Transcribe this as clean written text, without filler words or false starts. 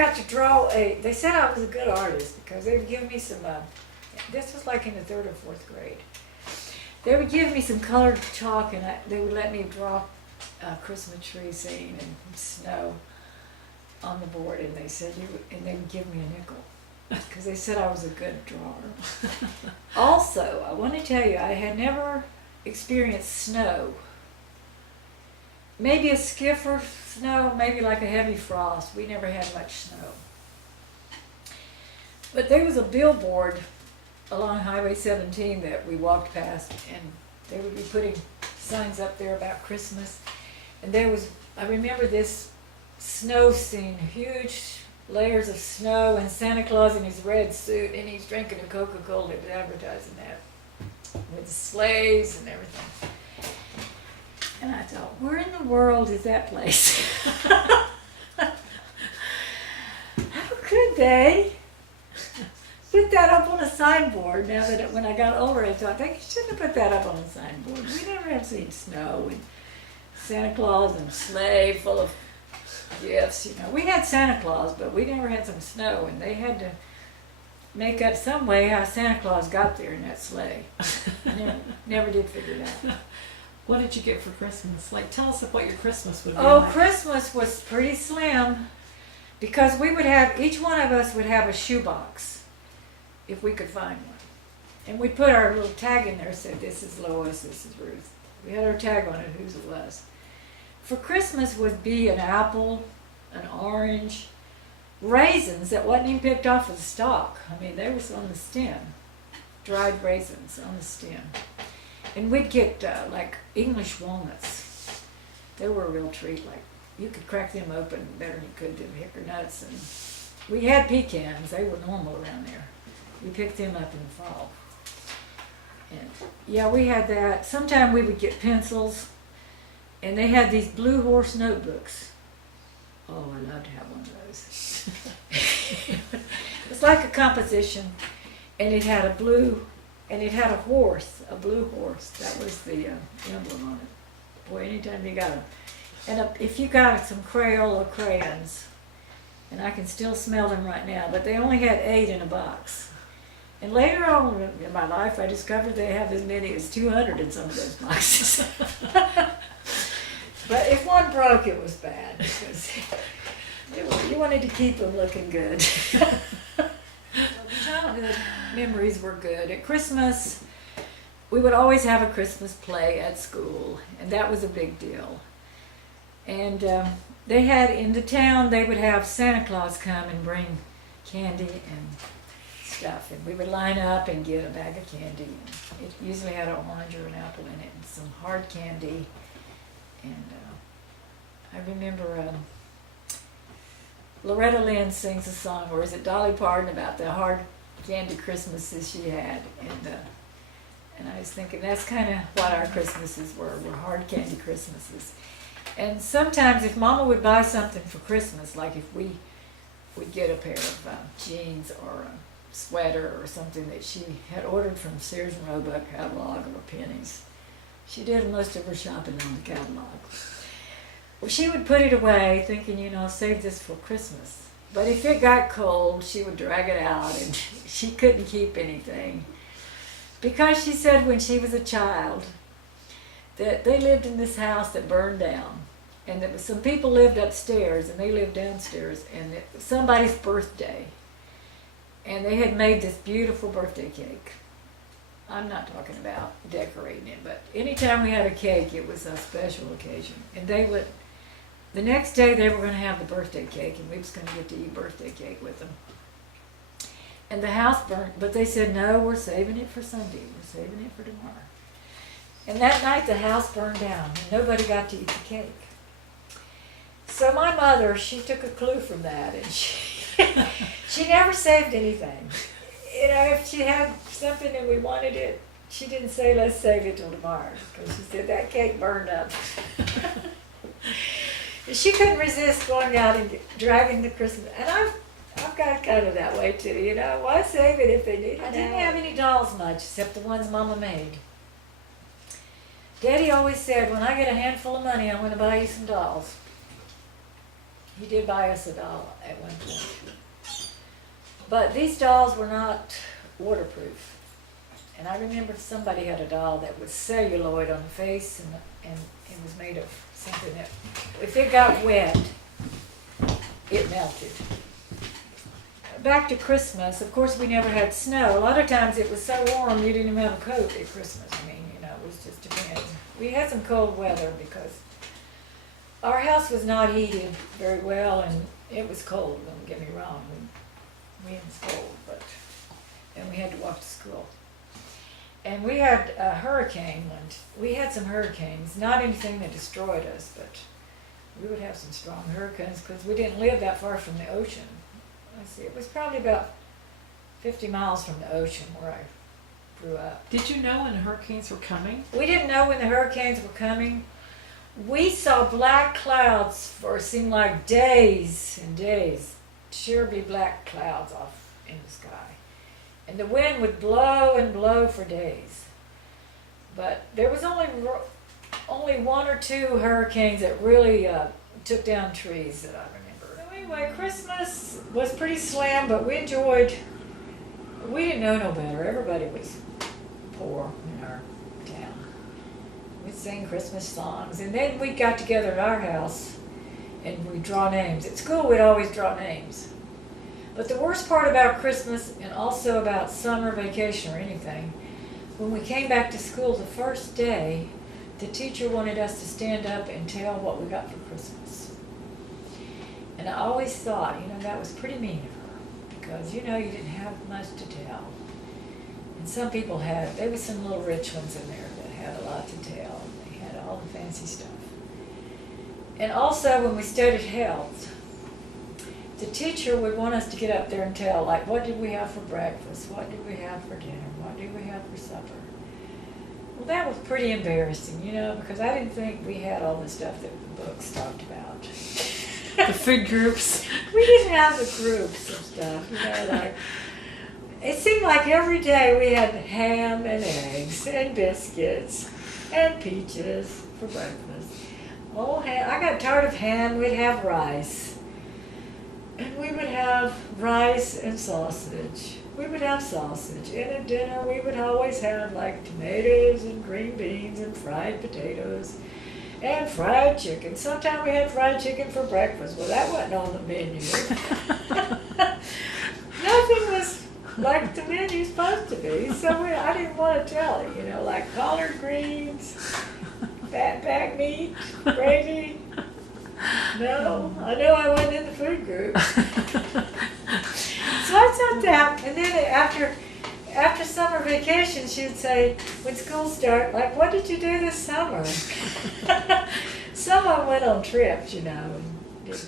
got to draw they said I was a good artist because they would give me some, this was like in the 3rd or 4th grade. They would give me some colored chalk and they would let me draw a Christmas tree scene and snow on the board, and they said and they would give me a nickel because they said I was a good drawer. Also, I want to tell you, I had never experienced snow. Maybe a skiff or snow, maybe like a heavy frost. We never had much snow. But there was a billboard along Highway 17 that we walked past, and they would be putting signs up there about Christmas. And I remember this snow scene, huge layers of snow, and Santa Claus in his red suit, and he's drinking a Coca-Cola. They was advertising that with the sleighs and everything. And I thought, where in the world is that place? How could they put that up on a signboard? Now that when I got older, I thought, they shouldn't have put that up on a signboard. We never have seen snow and Santa Claus and sleigh full of gifts. We had Santa Claus, but we never had some snow, and they had to make up some way how Santa Claus got there in that sleigh. Never did figure it out. What did you get for Christmas? Like, tell us what your Christmas would be Oh, like. Christmas was pretty slim because each one of us would have a shoebox if we could find one. And we'd put our little tag in there that said, this is Lois, this is Ruth. We had our tag on it, whose it was. For Christmas would be an apple, an orange, raisins that wasn't even picked off of the stalk. I mean, they were on the stem, dried raisins on the stem. And we'd get like English walnuts. They were a real treat. Like, you could crack them open better than you could them hickory nuts. And we had pecans. They were normal around there. We picked them up in the fall. And yeah, we had that. Sometimes we would get pencils, and they had these Blue Horse notebooks. Oh, I loved to have one of those. It was like a composition, and it had a horse, a blue horse. That was the emblem on it. Boy, anytime you got them. And if you got some Crayola crayons, and I can still smell them right now, but they only had 8 in a box. And later on in my life, I discovered they have as many as 200 in some of those boxes. But if one broke, it was bad, because you wanted to keep them looking good. Childhood memories were good. At Christmas, we would always have a Christmas play at school, and that was a big deal. And they had, in the town, they would have Santa Claus come and bring candy and stuff, and we would line up and get a bag of candy. And it usually had an orange or an apple in it, and some hard candy. And I remember Loretta Lynn sings a song, or is it Dolly Parton, about the hard candy Christmases she had, and I was thinking that's kind of what our Christmases were hard candy Christmases. And sometimes if Mama would buy something for Christmas, like if we would get a pair of jeans or a sweater or something that she had ordered from Sears and Roebuck catalog or pennies, she did most of her shopping on the catalog. Well, she would put it away thinking, I'll save this for Christmas. But if it got cold, she would drag it out, and she couldn't keep anything. Because she said when she was a child that they lived in this house that burned down. And that some people lived upstairs, and they lived downstairs, and it was somebody's birthday. And they had made this beautiful birthday cake. I'm not talking about decorating it, but anytime we had a cake, it was a special occasion. And the next day they were going to have the birthday cake, and we was going to get to eat birthday cake with them. And the house burnt, but they said, no, we're saving it for Sunday. We're saving it for tomorrow. And that night the house burned down, and nobody got to eat the cake. So my mother, she took a clue from that, and she never saved anything. If she had something and we wanted it, she didn't say, let's save it till tomorrow, because she said that cake burned up. She couldn't resist going out and dragging the Christmas. And I've got kind of that way too, Why save it if they need it? I didn't have any dolls much, except the ones Mama made. Daddy always said, when I get a handful of money, I'm going to buy you some dolls. He did buy us a doll at one point. But these dolls were not waterproof. And I remember somebody had a doll that was celluloid on the face, and it was made of something that, if it got wet, it melted. Back to Christmas, of course we never had snow. A lot of times it was so warm you didn't even have a coat at Christmas. I mean, you know, it was just depending. We had some cold weather because our house was not heated very well, and it was cold, don't get me wrong. We was cold, but, and we had to walk to school. And we had a hurricane we had some hurricanes, not anything that destroyed us, but we would have some strong hurricanes because we didn't live that far from the ocean. Let's see, it was probably about 50 miles from the ocean where I grew up. Did you know when hurricanes were coming? We didn't know when the hurricanes were coming. We saw black clouds for it seemed like days and days, sheer black clouds off in the sky. And the wind would blow and blow for days. But there was only one or two hurricanes that really took down trees that I remember. So anyway, Christmas was pretty slam, but we didn't know no better. Everybody was poor in our town. We'd sing Christmas songs, and then we got together at our house and we'd draw names. At school we'd always draw names. But the worst part about Christmas, and also about summer vacation or anything, when we came back to school the first day, the teacher wanted us to stand up and tell what we got for Christmas. And I always thought, you know, that was pretty mean of her, because, you know, you didn't have much to tell. And some people there were some little rich ones in there that had a lot to tell. They had all the fancy stuff. And also, when we studied health, the teacher would want us to get up there and tell, like, what did we have for breakfast? What did we have for dinner? What did we have for supper? Well, that was pretty embarrassing, you know, because I didn't think we had all the stuff that the books talked about. The food groups. We didn't have the groups and stuff, you know, like, it seemed like every day we had ham and eggs and biscuits and peaches for breakfast. Oh, I got tired of ham. We'd have rice. And we would have rice and sausage. We would have sausage. And at dinner, we would always have like tomatoes and green beans and fried potatoes and fried chicken. Sometimes we had fried chicken for breakfast. Well, that wasn't on the menu. Nothing was like the menu's supposed to be. So I didn't want to tell it, you know, like collard greens, fatback meat, gravy. No, I know I wasn't in the food group. So I thought that, and then after summer vacation, she'd say, when school started, like, what did you do this summer? Some of them went on trips, you know, and did